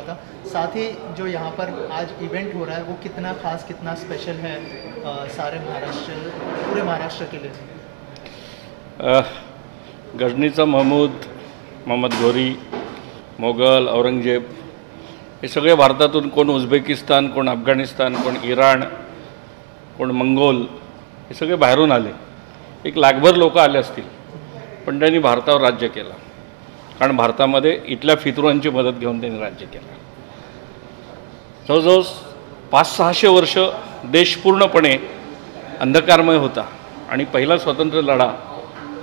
हुआ था। साथ ही जो यहाँ पर आज इवेंट हो रहा है वो कितना खास, कितना स्पेशल है सारे महाराष्ट्र, पूरे महाराष्ट्र के लिए? गजनीचा महमूद, मोहम्मद घोरी, मोगल, औरंगजेब हे सगळे भारतातून, कोण उझबेकिस्तान, कोण अफगाणिस्तान, कोण इराण, कोण मंगोल, हे सगळे बाहेरून आले. 1 लाखभर लोक आले असतील, पण त्यांनी भारतावर राज्य केलं. कारण भारतामध्ये इथल्या फितुरांची मदत घेऊन त्यांनी राज्य केलं. जवळजवळ 500-600 वर्ष देश पूर्णपणे अंधकारमय होता आणि पहिला स्वातंत्र्य लढा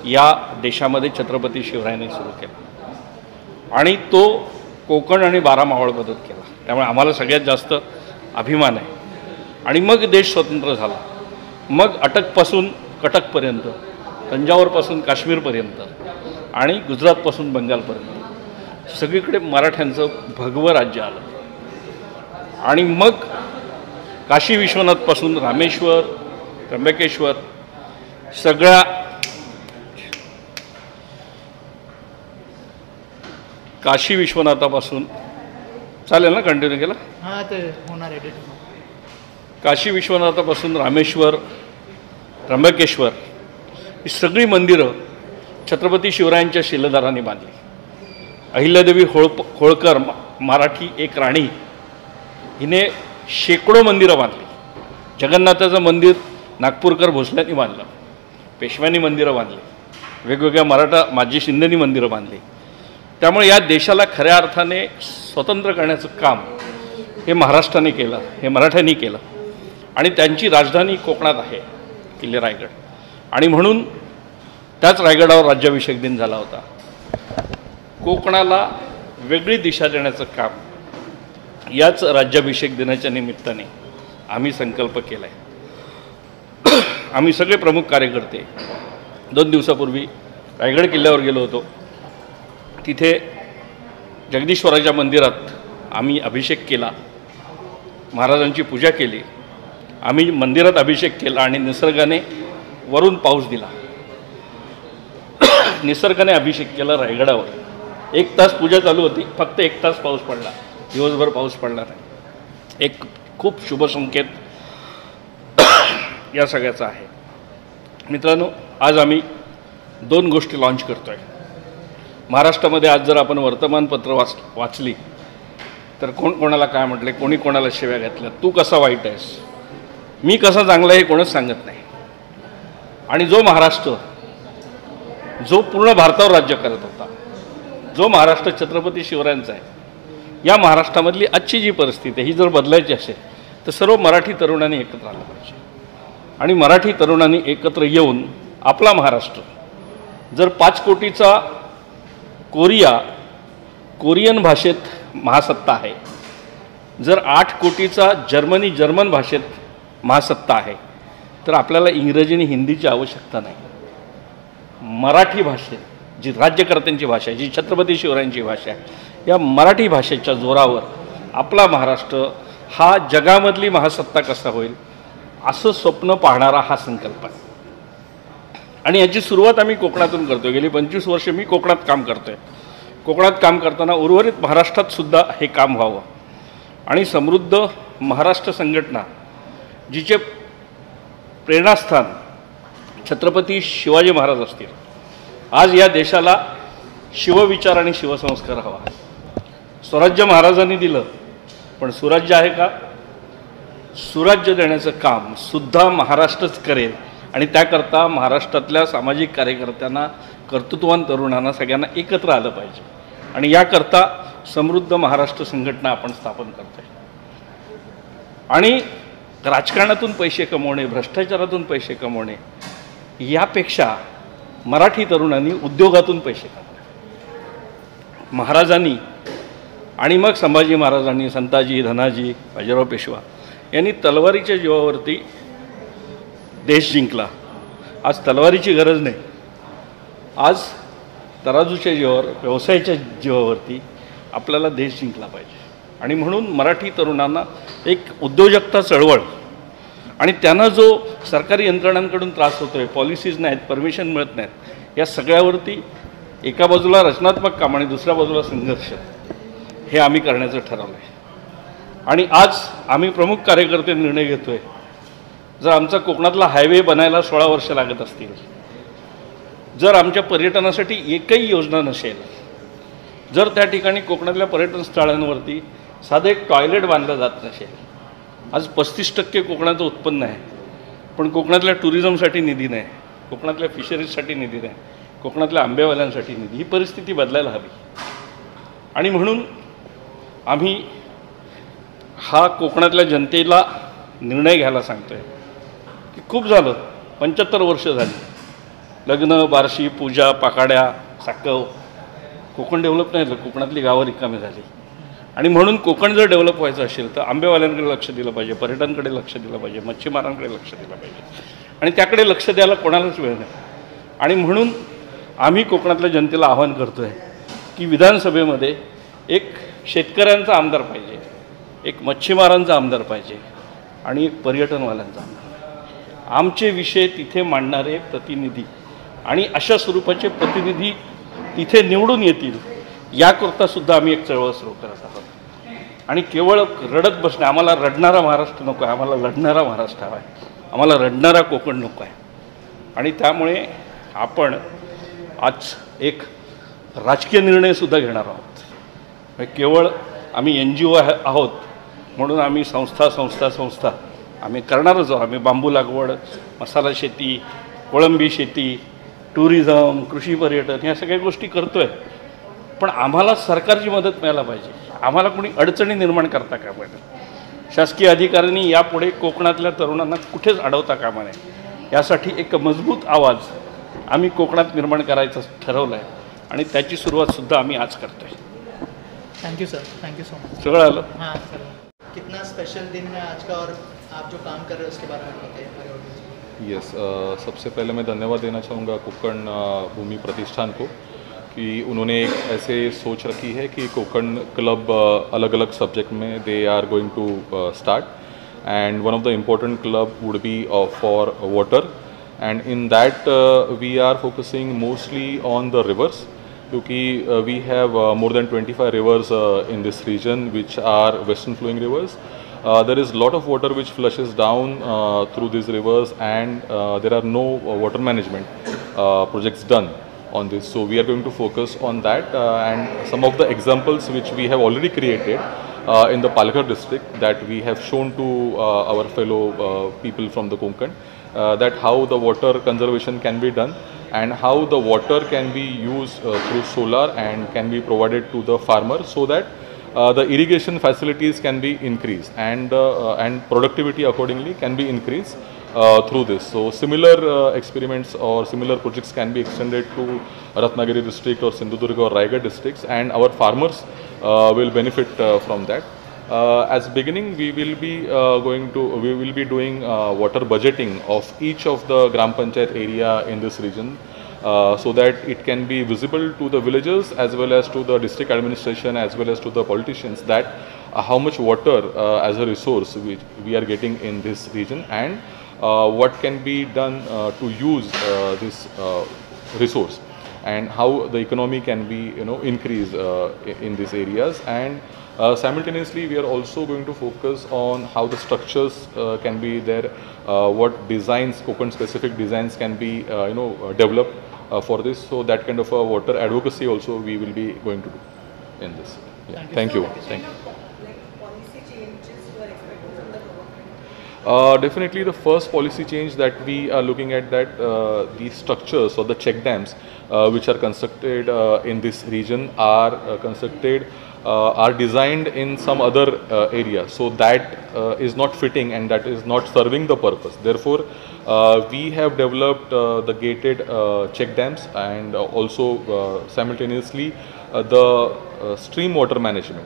या देशामध्ये छत्रपती शिवरायांनी सुरू केला आणि तो कोकण आणि 12 मावळमधून केला. त्यामुळे आम्हाला सगळ्यात जास्त अभिमान आहे. आणि मग देश स्वतंत्र झाला. मग अटकपासून कटकपर्यंत, तंजावरपासून काश्मीरपर्यंत आणि गुजरातपासून बंगालपर्यंत सगळीकडे मराठ्यांचं भगवं राज्य आलं. आणि मग काशी विश्वनाथपासून रामेश्वर, त्र्यंबकेश्वर सगळ्या काशी विश्वनाथापासून, चालेल ना कंटिन्यू केलं? हां, ते होणार एडिट. काशी विश्वनाथापासून रामेश्वर, त्र्यंबकेश्वर ही सगळी मंदिरं छत्रपती शिवरायांच्या शिलेदारांनी बांधली. अहिल्यादेवी होळकर, मराठी एक राणी, हिने शेकडो मंदिरं बांधली. जगन्नाथाचं मंदिर नागपूरकर भोसल्यांनी बांधलं, पेशव्यांनी मंदिरं बांधली, वेगवेगळ्या मराठा माजी शिंदेनी मंदिरं बांधली. त्यामुळे या देशाला खऱ्या अर्थाने स्वतंत्र करण्याचं काम हे महाराष्ट्राने केलं, हे मराठ्यांनी केलं. आणि त्यांची राजधानी कोकणात आहे, किल्ले रायगड. आणि म्हणून त्याच रायगडावर राज्याभिषेक दिन झाला होता. कोकणाला वेगळी दिशा देण्याचं काम याच राज्याभिषेक दिनाच्या निमित्ताने आम्ही संकल्प केला आहे. आम्ही सगळे प्रमुख कार्यकर्ते 2 दिवसापूर्वी रायगड किल्ल्यावर गेलो होतो. तिथे जगदीश्वराच्या मंदिरात आम्ही अभिषेक केला, महाराजांची पूजा केली. आम्ही मंदिरात अभिषेक केला आणि निसर्गाने वरून पाऊस दिला. निसर्गाने अभिषेक केला रायगडावर. 1 तास पूजा चालू होती, फक्त 1 तास पाऊस पडला, दिवसभर पाऊस पडला नाही. एक खूप शुभ संकेत या सगळ्याचा आहे. मित्रांनो, आज आम्ही 2 गोष्टी लॉन्च करतो आहे. महाराष्ट्रामध्ये आज जर आपण वर्तमानपत्र वाचली तर कोण कोणाला काय म्हटले, कोणी कोणाला शिव्या घातल्या, तू कसा वाईट आहेस, मी कसा चांगला आहे, हे कोणच सांगत नाही. आणि जो महाराष्ट्र जो पूर्ण भारतावर राज्य करत होता, जो महाराष्ट्र छत्रपती शिवरायांचा आहे, या महाराष्ट्रामधली आजची जी परिस्थिती आहे ही जर बदलायची असेल तर सर्व मराठी तरुणांनी एकत्र आलं पाहिजे. आणि मराठी तरुणांनी एकत्र येऊन आपला महाराष्ट्र जर 5 कोटीचा कोरियन भाषेत महासत्ता आहे, जर 8 कोटीचा जर्मन भाषेत महासत्ता आहे, तर आपल्याला इंग्रजी आणि हिंदीची आवश्यकता नाही. मराठी भाषेत, जी राज्यकर्त्यांची भाषा आहे, जी छत्रपती शिवरायांची भाषा आहे, या मराठी भाषेच्या जोरावर आपला महाराष्ट्र हा जगामधली महासत्ता कसा होईल असं स्वप्न पाहणारा हा संकल्प आहे. आणि याची सुरुवात आम्ही कोकणातून करतो. गेली 25 वर्ष मी कोकणात काम करतो आहे. कोकणात काम करताना उर्वरित महाराष्ट्रात सुद्धा हे काम व्हावं. आणि समृद्ध महाराष्ट्र संघटना, जिचे प्रेरणास्थान छत्रपती शिवाजी महाराज असतील, आज या देशाला शिवविचार आणि शिवसंस्कार हवा. स्वराज्य महाराजांनी दिलं, पण सुराज्य आहे का? सुराज्य देण्याचं काम सुद्धा महाराष्ट्रच करेल. आणि त्याकरता महाराष्ट्रातल्या सामाजिक कार्यकर्त्यांना, कर्तृत्ववान तरुणांना सगळ्यांना एकत्र आलं पाहिजे. आणि याकरता समृद्ध महाराष्ट्र संघटना आपण स्थापन करतोय. आणि राजकारणातून पैसे कमवणे, भ्रष्टाचारातून पैसे कमवणे यापेक्षा मराठी तरुणांनी उद्योगातून पैसे कमवले. महाराजांनी आणि मग संभाजी महाराजांनी, संताजी, धनाजी, बाजीराव पेशवा यांनी तलवारीच्या जीवावरती देश जिंकला. आज तलवारीची गरज नाही. आज तराजूच्या जीवावर, व्यवसायाच्या जीवावरती आपल्याला देश जिंकला पाहिजे. आणि म्हणून मराठी तरुणांना एक उद्योजकता चळवळ आणि त्यांना जो सरकारी यंत्रणांकडून त्रास होतो आहे, पॉलिसीज नाहीत, परमिशन मिळत नाहीत, या सगळ्यावरती एका बाजूला रचनात्मक काम आणि दुसऱ्या बाजूला संघर्ष हे आम्ही करण्याचं ठरवलं आहे. आणि आज आम्ही प्रमुख कार्यकर्ते निर्णय घेतो आहे, जर आमचा कोकणातला हायवे बनायला 16 वर्ष लागत असतील, जर आमच्या पर्यटनासाठी एकही योजना नसेल, जर त्या ठिकाणी कोकणातल्या पर्यटन स्थळांवरती साधं एक टॉयलेट बांधलं जात नसेल, आज 35% कोकणाचं उत्पन्न आहे, पण कोकणातल्या टुरिझमसाठी निधी नाही, कोकणातल्या फिशरीजसाठी निधी नाही, कोकणातल्या आंबेवाल्यांसाठी निधी, ही परिस्थिती बदलायला हवी. आणि म्हणून आम्ही हा कोकणातल्या जनतेला निर्णय घ्यायला सांगतो आहे की खूप झालं, 75 वर्ष झाली, लग्न, बारशी, पूजा, पाकाड्या, साकव, कोकण डेव्हलप नाही झालं, कोकणातली गावं रिकामी झाली. आणि म्हणून कोकण जर डेव्हलप व्हायचं असेल तर आंबेवाल्यांकडे लक्ष दिलं पाहिजे, पर्यटनाकडे लक्ष दिलं पाहिजे, मच्छीमारांकडे लक्ष दिलं पाहिजे. आणि त्याकडे लक्ष द्यायला कोणालाच वेळ नाही. आणि म्हणून आम्ही कोकणातल्या जनतेला आवाहन करतो आहे की विधानसभेमध्ये एक शेतकऱ्यांचा आमदार पाहिजे, एक मच्छीमारांचा आमदार पाहिजे आणि एक पर्यटनवाल्यांचा आमदार. आमचे विषय तिथे मांडणारे प्रतिनिधी आणि अशा स्वरूपाचे प्रतिनिधी तिथे निवडून येतील, याकरता सुद्धा आम्ही एक चळवळ सुरू करत आहोत. आणि केवळ रडत बसणे, आम्हाला रडणारा महाराष्ट्र नको आहे, आम्हाला लढणारा महाराष्ट्र हवा आहे, आम्हाला रडणारा कोकण नको आहे. आणि त्यामुळे आपण आज एक राजकीय निर्णयसुद्धा घेणार आहोत. केवळ आम्ही NGO आहोत म्हणून आम्ही संस्था आम्ही करणारच आहोत. आम्ही बांबू लागवड, मसाला शेती, कोळंबी शेती, टुरिझम, कृषी पर्यटन ह्या सगळ्या गोष्टी करतो आहे. पण आम्हाला सरकारची मदत मिळायला पाहिजे, आम्हाला कोणी अडचणी निर्माण करता कामा नये. शासकीय अधिकाऱ्यांनी यापुढे कोकणातल्या तरुणांना कुठेच अडवता कामा नये, यासाठी एक मजबूत आवाज आम्ही कोकणात निर्माण करायचं ठरवलं आहे. आणि त्याची सुरुवातसुद्धा आम्ही आज करतो आहे. Thank you sir, thank you so much. सगळं आलं. हाँ सर, कितना स्पेशल दिन है आज का और आप जो काम कर रहे हैं उसके बारे में बताइए. यस, सबसे पहले मैं धन्यवाद देना चाहूँगा कोकण भूमि प्रतिष्ठान को कि उन्होंने एक ऐसे सोच रखी है कि कोकण क्लब अलग अलग सब्जेक्ट में they are going to start, and one of the important club would be for water, and in that we are focusing mostly on the rivers, क्योंकि we have more than 25 rivers in this region which are western flowing rivers. There is lot of water which flushes down through these rivers, and there are no water management projects done on this. So we are going to focus on that, and some of the examples which we have already created in the Palakkad district that we have shown to our fellow people from the Konkan, that how the water conservation can be done and how the water can be used through solar and can be provided to the farmer, so that the irrigation facilities can be increased, and productivity accordingly can be increased through this. So similar experiments or similar projects can be extended to Ratnagiri district or Sindhudurga or Raigad districts, and our farmers will benefit from that. As beginning, we will be doing water budgeting of each of the Gram Panchayat area in this region, so that it can be visible to the villagers as well as to the district administration as well as to the politicians, that how much water as a resource which we are getting in this region, and what can be done to use this resource, and how the economy can be increased in these areas. And simultaneously we are also going to focus on how the structures can be there, what designs, Konkan specific designs can be developed for this. So that kind of water advocacy also we will be going to do in this. Yeah. Thank you. Definitely the first policy change that we are looking at, that the structures or the check dams which are constructed in this region are designed in some other area, so that is not fitting and that is not serving the purpose. Therefore we have developed the gated check dams, and also simultaneously the stream water management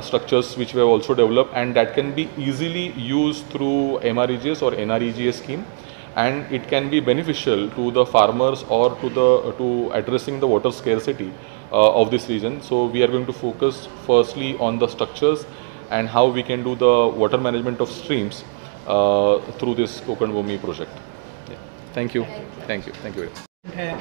structures which we have also developed, and that can be easily used through MREGS or NREGS scheme, and it can be beneficial to the farmers or to addressing the water scarcity of this region. So we are going to focus firstly on the structures and how we can do the water management of streams through this Konkan Bhumi project. Yeah. Thank you. Thank you. Thank you very much. है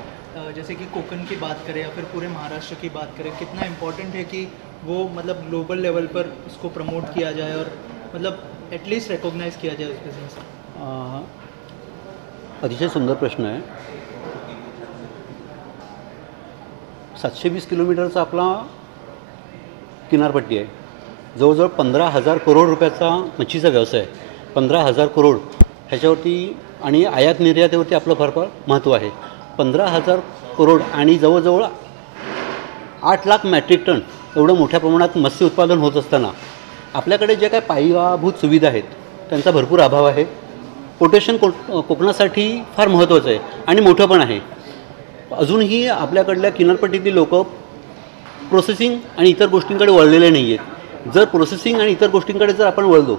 जैसे कि कोकण की बात करें या फिर पूरे महाराष्ट्र की बात करें, कितना इम्पोर्टेंट है कि वो मतलब ग्लोबल लेवल पर उसको प्रमोट किया जाए और मतलब एटलीस्ट रिकॉग्नाइज किया जाए उस बिजनेस को? अतिशय सुंदर प्रश्न आहे. 720 किलोमीटरचा आपला किनारपट्टी आहे. जवळजवळ 15,000 करोड रुपयाचा मच्छीचा व्यवसाय, 15,000 करोड ह्याच्यावरती आणि आयात निर्यातीवरती आपलं फार महत्त्व आहे. 15,000 करोड आणि जवळजवळ 8 लाख मॅट्रिक टन एवढं मोठ्या प्रमाणात मत्स्य उत्पादन होत असताना आपल्याकडे जे काय पायाभूत सुविधा आहेत त्यांचा भरपूर अभाव आहे. पोटेशन कोकणासाठी फार महत्त्वाचं आहे आणि मोठं पण आहे. अजूनही आपल्याकडल्या किनारपट्टीतील लोक प्रोसेसिंग आणि इतर गोष्टींकडे वळलेले नाही आहेत. जर प्रोसेसिंग आणि इतर गोष्टींकडे जर आपण वळलो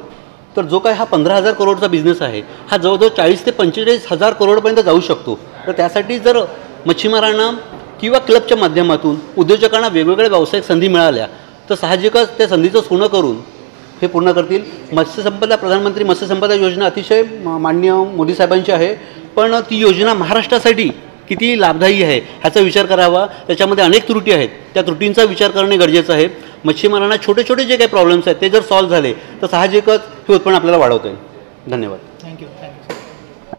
तर जो काय हा 15,000 करोडचा बिझनेस आहे हा जवळजवळ 40 ते 45,000 करोडपर्यंत जाऊ शकतो. तर त्यासाठी जर मच्छीमारांना किंवा क्लबच्या माध्यमातून उद्योजकांना वेगवेगळ्या व्यावसायिक संधी मिळाल्या तर साहजिकच त्या संधीचं सोनं करून हे पूर्ण करतील. मत्स्यसंपदा, प्रधानमंत्री मत्स्यसंपदा योजना अतिशय माननीय मोदी साहेबांची आहे, पण ती योजना महाराष्ट्रासाठी किती लाभदायी आहे ह्याचा विचार करावा. त्याच्यामध्ये अनेक त्रुटी आहेत, त्या त्रुटींचा विचार करणे गरजेचं आहे. मच्छीमारांना छोटे छोटे जे काही प्रॉब्लेम्स आहेत ते जर सॉल्व्ह झाले तर साहजिकच हे उत्पन्न आपल्याला वाढवता येईल. धन्यवाद. थँक्यू.